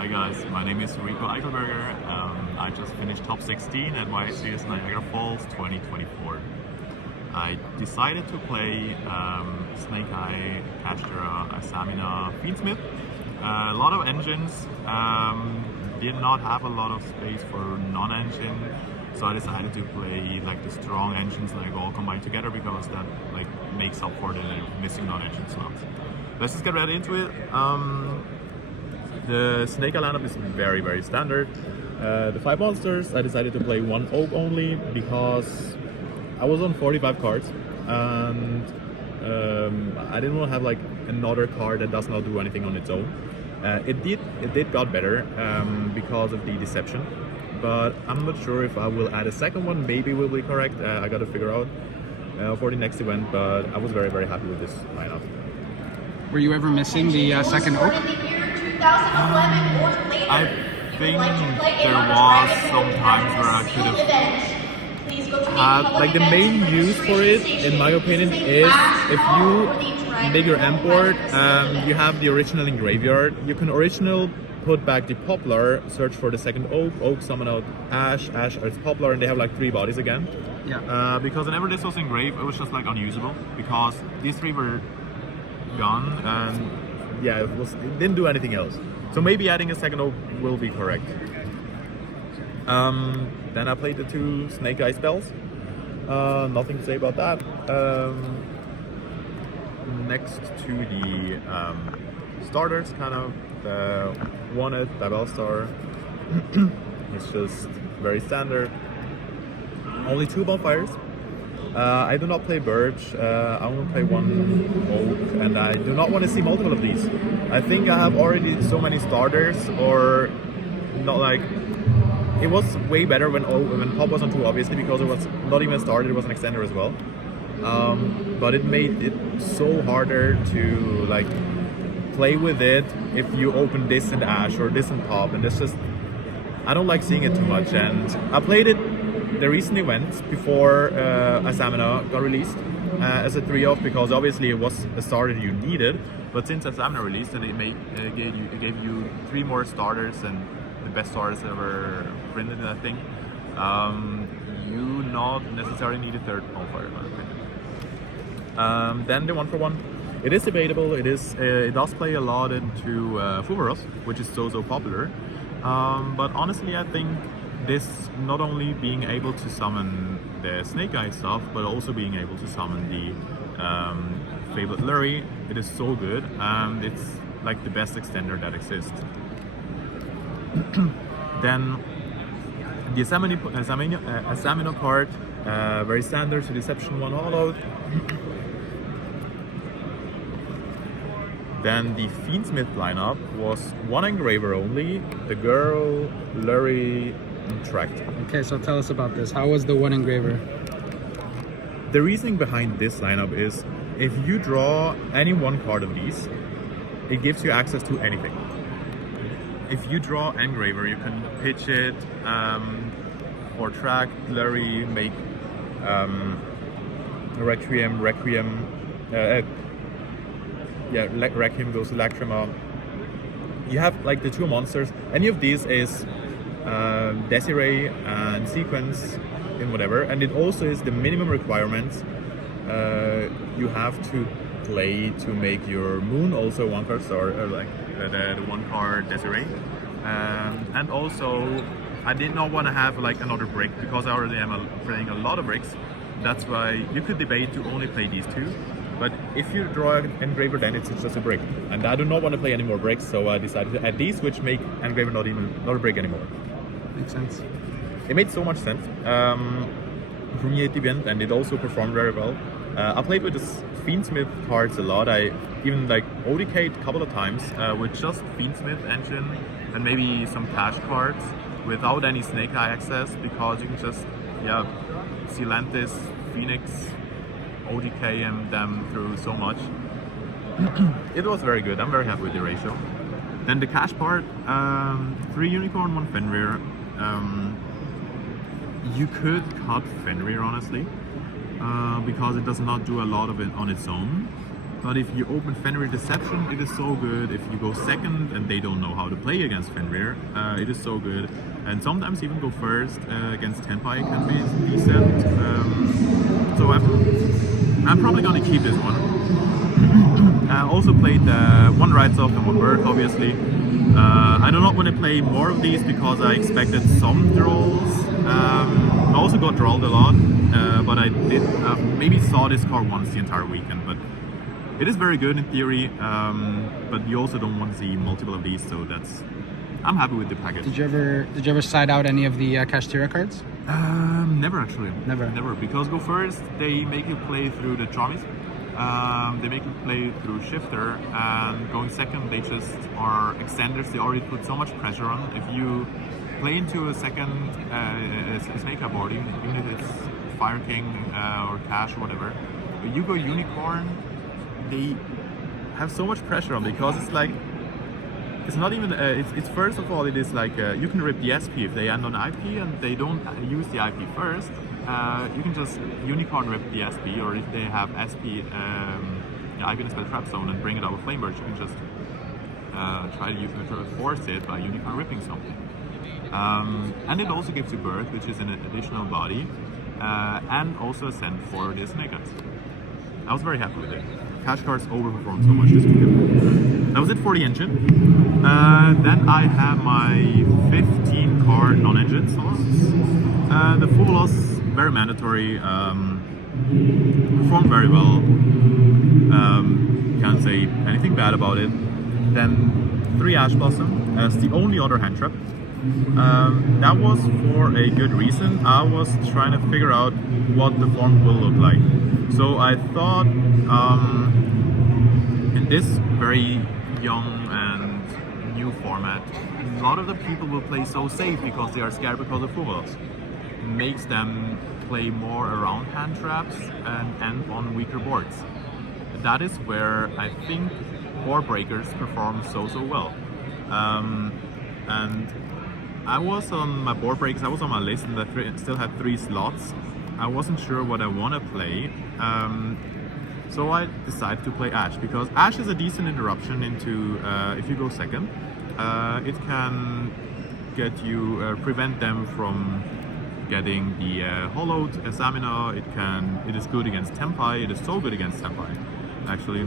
Hi guys, my name is Rico Eichelberger. I just finished top 16 at YCS Niagara Falls 2024. I decided to play Snake Eye, Kashtira, Samina, Fiendsmith. A lot of engines. Did not have a lot of space for non-engine, so I decided to play like the strong engines like all combined together because that like makes up for the missing non-engine slots. Let's just get right into it. The Snake Eye lineup is very, very standard. The 5 monsters, I decided to play 1 oak only because I was on 45 cards and I didn't want to have like another card that does not do anything on its own. It did got better because of the deception, but I'm not sure if I will add a second one. Maybe will be correct. I gotta figure out for the next event, but I was very, very happy with this lineup. Were you ever missing the second oak? I think there was some times where I could have had, like the main use for it, in my opinion, is if you make your end board, you have the original in graveyard, you can put back the poplar, search for the second oak, summon out ash as poplar, and they have like 3 bodies again. Yeah. Because whenever this was engraved, it was just like unusable because these 3 were gone, and yeah, it didn't do anything else. So maybe adding a second oak will be correct. Then I played the 2 Snake Eye spells. Nothing to say about that. Next to the starters, kind of Wanted, Babel Star. It's just very standard. Only 2 bonfires. I do not play Birch, I want to play 1 Oak, and I do not want to see multiple of these. I think I have already so many starters, or not like... It was way better when Pop was on 2, obviously, because it was not even a starter, it was an extender as well. But it made it so harder to like play with it if you open this in Ash or this in Pop, and it's just... I don't like seeing it too much, and I played it the recent event before Asamina got released as a 3-off, because obviously it was a starter you needed, but since Asamina released and it gave you 3 more starters and the best starters ever printed, I think, you not necessarily need a 3rd bonfire in my opinion. Then the 1-for-1. It is debatable, it does play a lot into Fuvaros, which is so popular, but honestly I think this not only being able to summon the Snake Eye stuff, but also being able to summon the Fabled Lurry, it is so good, and it's like the best extender that exists. Then the Asamino card, very standard, so Deception 1 hollowed. Then the Fiendsmith lineup was 1 engraver only, the girl, Lurry, Tract. Okay, so tell us about this. How was the 1 engraver? The reasoning behind this lineup is if you draw any 1 card of these, it gives you access to anything. If you draw engraver, you can pitch it or Tract, Lurry, make Requiem. Requiem goes to Lacrima. You have like the 2 monsters. Any of these is Desiree and Sequence in whatever, and it also is the minimum requirements you have to play to make your Moon also 1-card star, like the 1-card Desiree, and also I did not want to have like another brick because I already am playing a lot of bricks. That's why you could debate to only play these 2. But if you draw an engraver, then it's just a brick, and I do not want to play any more bricks, so I decided to add these, which make engraver not a brick anymore. Makes sense. It made so much sense from the event, and it also performed very well. I played with the Fiendsmith cards a lot. I even like ODK'd a couple of times with just Fiendsmith engine and maybe some Kash cards without any Snake Eye access, because you can just Silentis, Phoenix, ODK them through so much. It was very good. I'm very happy with the ratio. Then the Kash part, 3 Unicorn, 1 Fenrir. You could cut Fenrir honestly, because it does not do a lot of it on its own. But if you open Fenrir Deception, it is so good. If you go second and they don't know how to play against Fenrir, it is so good. And sometimes even go first against Tenpai can be decent. So I'm probably gonna keep this one. I also played one Rides Off and one Work, obviously. I do not want to play more of these because I expected some draws. I also got drawled a lot, but I did maybe saw this card once the entire weekend. But it is very good in theory, but you also don't want to see multiple of these, so I'm happy with the package. Did you ever side out any of the Kashtira cards? Never actually. Never, because go first they make you play through the Charmies. They make you play through Shifter, and going second they just are extenders. They already put so much pressure on. If you play into a second Snake board, even if it's Fire King or Kash or whatever, you go Unicorn, they have so much pressure on, because it's like, it's not even, it's first of all, it is like, you can rip the SP if they end on IP and they don't use the IP first. You can just Unicorn rip the SP, or if they have SP, IP and spell Trap Zone and bring it out with Flamebird, you can just try to use it to force it by Unicorn ripping something. And it also gives you Birth, which is an additional body, and also a send for the Snake Eyes. I was very happy with it. Cash cards overperformed so much this weekend. That was it for the engine. Then I have my 15 card non-engine slots. The full loss, very mandatory. Performed very well. Can't say anything bad about it. Then 3 Ash Blossom as the only other hand trap. That was for a good reason. I was trying to figure out what the form will look like. So I thought in this very young and new format, a lot of the people will play so safe because they are scared because of full-loss. Makes them play more around hand traps and end on weaker boards. That is where I think board breakers perform so well. And I was on my board breaks, I was on my list and I still had 3 slots. I wasn't sure what I want to play, so I decided to play Ash, because Ash is a decent interruption into, if you go second, it can get you, prevent them from getting the hollowed Samina. It is good against Tenpai, it is so good against Tenpai, actually.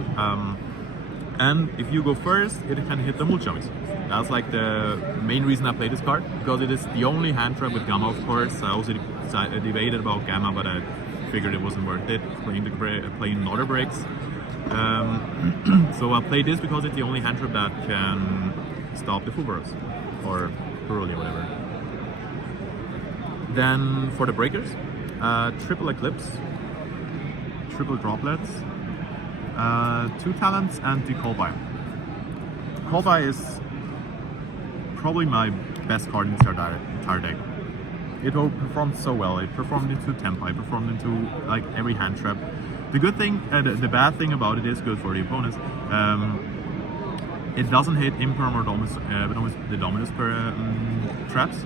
And if you go first, it can hit the Mulchamis. That's like the main reason I play this card, because it is the only hand trap with Gamma, of course. I also debated about Gamma, but I figured it wasn't worth it, playing other breaks. So I play this because it's the only hand trap that can stop the Fubaros, or Puruli, or whatever. Then for the breakers, triple Eclipse, triple Droplets, 2 talents and the Kolbai. Kolbai is probably my best card in the entire deck. It performed so well. It performed into Tenpai, performed into like every hand trap. The good thing, the bad thing about it is good for the opponents. It doesn't hit Imperm or the Dominus traps,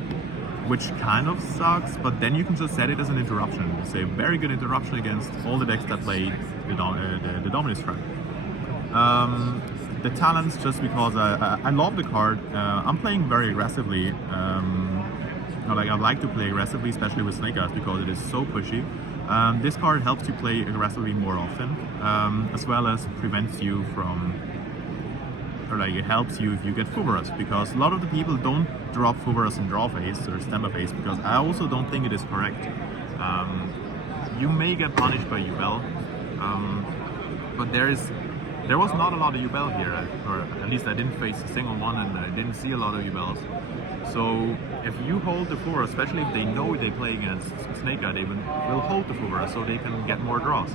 which kind of sucks, but then you can just set it as an interruption. It's a very good interruption against all the decks that play the Dominus trap. The talents, just because I love the card. I'm playing very aggressively. I like to play aggressively, especially with Snake Eyes, because it is so pushy. This card helps you play aggressively more often, as well as prevents you from, it helps you if you get Fubaros, because a lot of the people don't drop Fubaros in draw phase or standby phase, because I also don't think it is correct. You may get punished by UL, but there was not a lot of UL here, or at least I didn't face a single one, and I didn't see a lot of ULs. So if you hold the Fubaros, especially if they know they play against Snake Eye, they will hold the Fubaros so they can get more draws.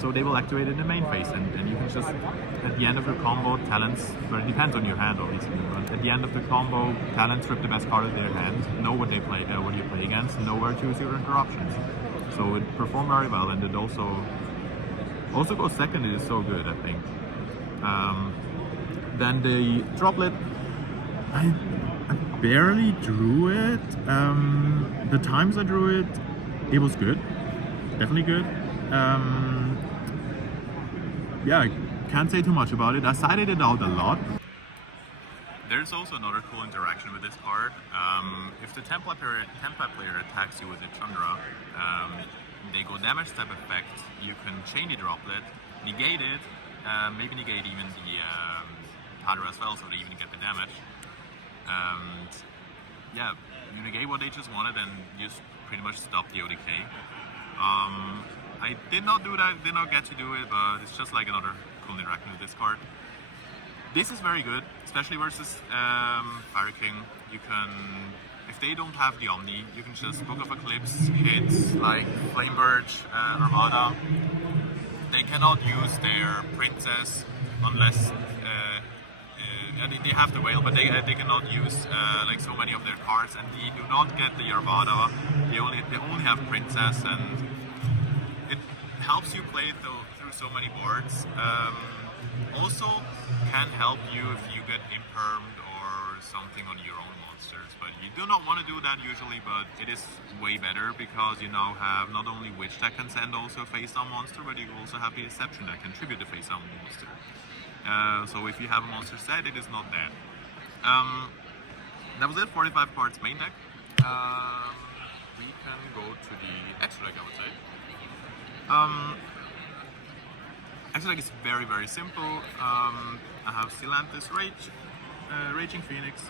So they will activate it in the main phase, and you can just, at the end of your combo, talents, but it depends on your hand obviously, but at the end of the combo, talents rip the best card of their hand, know what they play, what you play against, know where to choose your interruptions. So it performed very well, and it also goes second. It is so good, I think. Then the Droplet, I barely drew it. The times I drew it, it was good, definitely good. Yeah, can't say too much about it. I sided it out a lot. There's also another cool interaction with this card. If the Templar player attacks you with a Chandra, they go damage type effect, you can chain the droplet, negate it, maybe negate even the Kashtira as well, so they even get the damage. And yeah, you negate what they just wanted and you just pretty much stop the ODK. I did not do that, did not get to do it, but it's just like another cool interaction with this card. This is very good, especially versus Fire King. You can, if they don't have the Omni, you can just Book of Eclipse, hit like Flamebird, Armada. They cannot use their Princess unless they have the Whale, but they cannot use like so many of their cards, and they do not get the Armada. They only have Princess, and it helps you play through so many boards. Also can help you if you get impermed or something on your own monsters, but you do not want to do that usually, but it is way better because you now have not only Witch that can send also a face-down monster, but you also have the Deception that can tribute the face-down monster. So if you have a monster set, it is not that. That was it, 45 cards main deck. We can go to the extra deck, I would say. Extra deck is very, very simple. I have Silantis Raging Phoenix,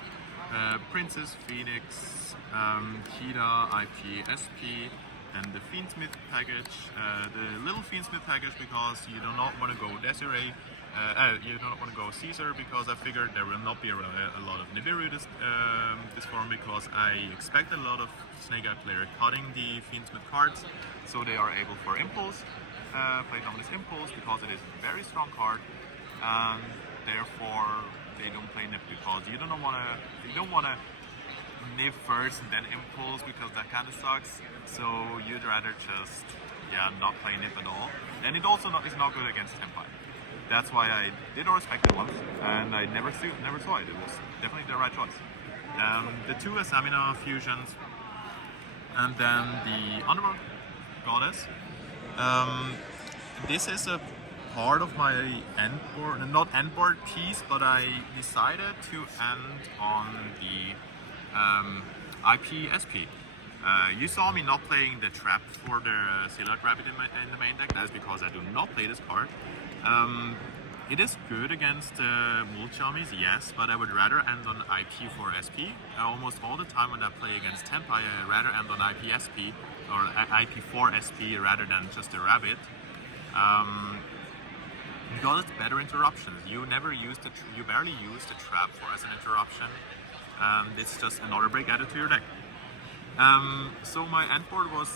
Princess Phoenix, Kida, IP, SP, and the Fiendsmith package. The little Fiendsmith package because you do not want to go Desiree, you do not want to go Caesar because I figured there will not be a lot of Nibiru this form because I expect a lot of Snake Eye player cutting the Fiendsmith cards so they are able for Impulse. Play Dominus Impulse because it is a very strong card, and therefore they don't play Nip because you don't want to Nip first and then Impulse because that kind of sucks. So you'd rather just not play Nip at all, and it also is not good against Tempai. That's why I did not respect it once, and I never saw it. It was definitely the right choice. The two Asamina fusions, and then the Underworld Goddess. This is a part of my not end board piece, but I decided to end on the IP SP. You saw me not playing the trap for the Silat Rabbit in the main deck. That's because I do not play this card. It is good against Mulchamis, yes, but I would rather end on IP for SP. Almost all the time when I play against Tempai, I rather end on IP SP or IP for SP rather than just a rabbit. Because it's better interruptions. You barely use the trap for as an interruption, and it's just another break added to your deck. So my end board was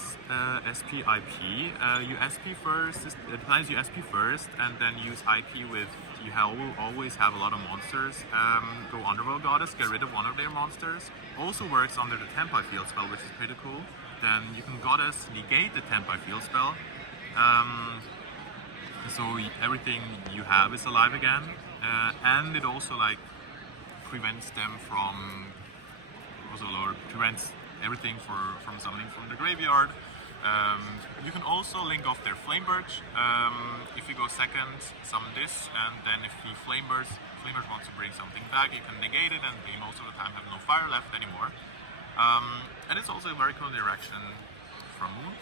SP IP. You SP first, it plans you SP first, and then use IP with, you will always have a lot of monsters. Go Underworld Goddess, get rid of one of their monsters. Also works under the Tempai field spell, which is pretty cool. Then you can Goddess negate the Tempai field spell. So everything you have is alive again. And it also like prevents them from, prevents everything from summoning from the graveyard. You can also link off their Flamebird. If you go second, summon this, and then if he Flamebird wants to bring something back, you can negate it, and they most of the time have no fire left anymore. And it's also a very cool direction from Moon.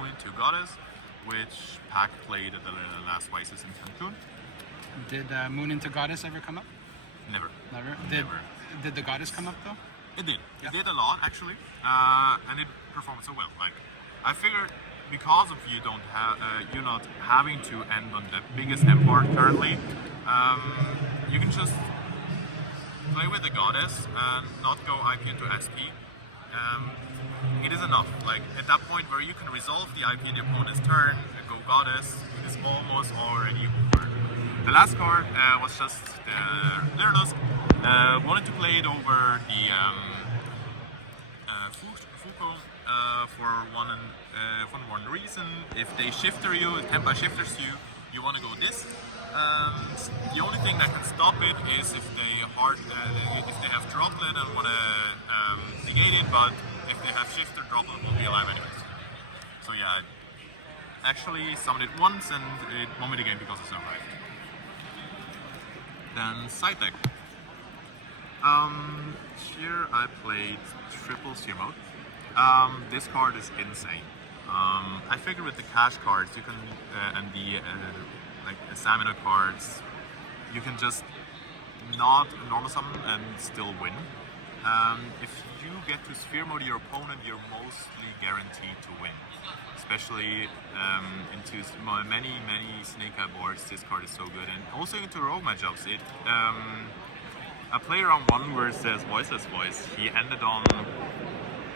Moon into Goddess, which Pack played at the last YCS in Cancun. Did Moon into Goddess ever come up? Never. Never? Never. Did the Goddess come up though? It did. Yeah. It did a lot actually, and it performed so well. Like I figured, because of you don't have, you're not having to end on the biggest import currently. You can just play with the Goddess and not go IP into SP. It is enough. Like at that point where you can resolve the IP in the opponent's turn, go Goddess, it is almost already over. The last card was just the Lerdos. Wanted to play it over the Fuko for one reason. If they shifter you, if Tempai shifters you, you want to go this. The only thing that can stop it is if they have Droplet and want to negate it, but if they have shifter, Droplet will be alive anyways. So yeah, actually summoned it once and it won me the game because it survived. Then side deck. Here I played triple Seer mode. This card is insane. I figured with the Kash cards you can and the like stamina cards, you can just not normal summon and still win. If you get to Sphere mode your opponent, you're mostly guaranteed to win. Especially into many Snake Eye boards, this card is so good. And also into rogue matchups, I played round 1 versus YCS Voice. He ended on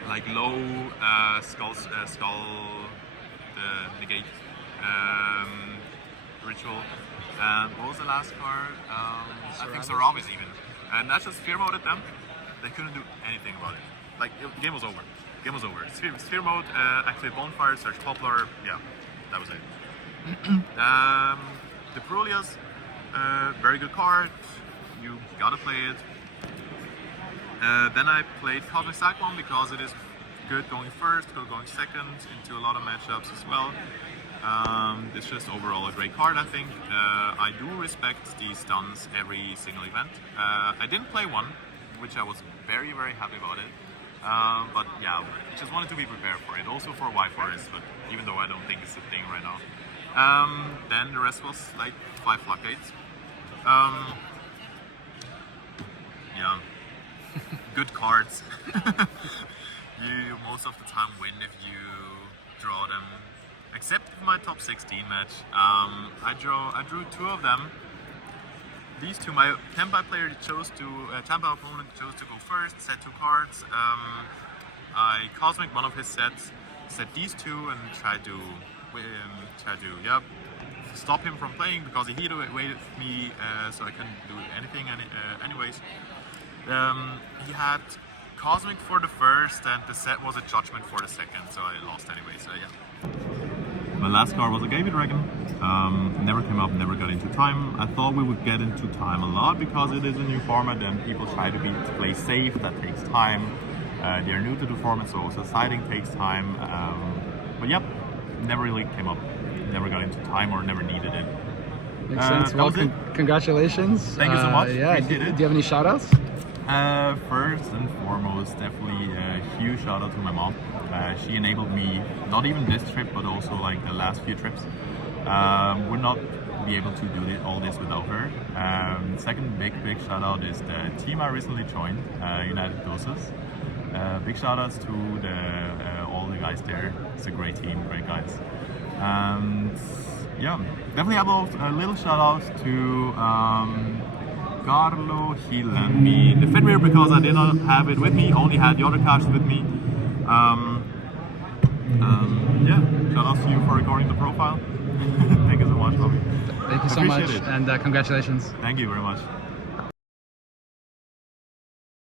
like low skull the negate ritual. And what was the last card? I think Saravis even. And I just fear moded them. They couldn't do anything about it. Like the game was over. Game was over. Sphere mode, activate bonfire, search Poplar. Yeah, that was it. The Perulias, very good card. You gotta play it. Then I played Cosmic Sackbomb because it is good going first, good going second into a lot of matchups as well. It's just overall a great card, I think. I do respect the stuns every single event. I didn't play one, which I was very happy about it. But yeah, just wanted to be prepared for it. Also for Y Forest, but even though I don't think it's a thing right now. Then the rest was like 5 floodgates. Yeah, good cards. You most of the time win if you draw them. Except for my top 16 match. I drew 2 of them. These 2, my Tampa player Tampa opponent chose to go first, set 2 cards. I Cosmic one of his sets, set these 2 and tried to stop him from playing because he had waited me so I couldn't do anything anyways. He had Cosmic for the first and the set was a Judgment for the second, so I lost anyway, so yeah. My last card was a Gavy Dragon. Never came up, never got into time. I thought we would get into time a lot because it is a new format and people try to play safe. That takes time. They're new to the format, so also siding takes time. But yep, never really came up. Never got into time or never needed it. Makes sense. Well, congratulations. Thank you so much. Yeah. Do you have any shoutouts? First and foremost, definitely a huge shout out to my mom. She enabled me, not even this trip, but also like the last few trips. Would not be able to do all this without her. Second big shout out is the team I recently joined, United Doses. Big shout outs to all the guys there. It's a great team, great guys. And yeah, definitely have a little shout out to Carlo. He lent me the Fenrir because I did not have it with me, only had the other Kash with me. Yeah, shout out to you for recording the profile. Thank you so much, Bobby. Thank you so much, and congratulations. Thank you very much.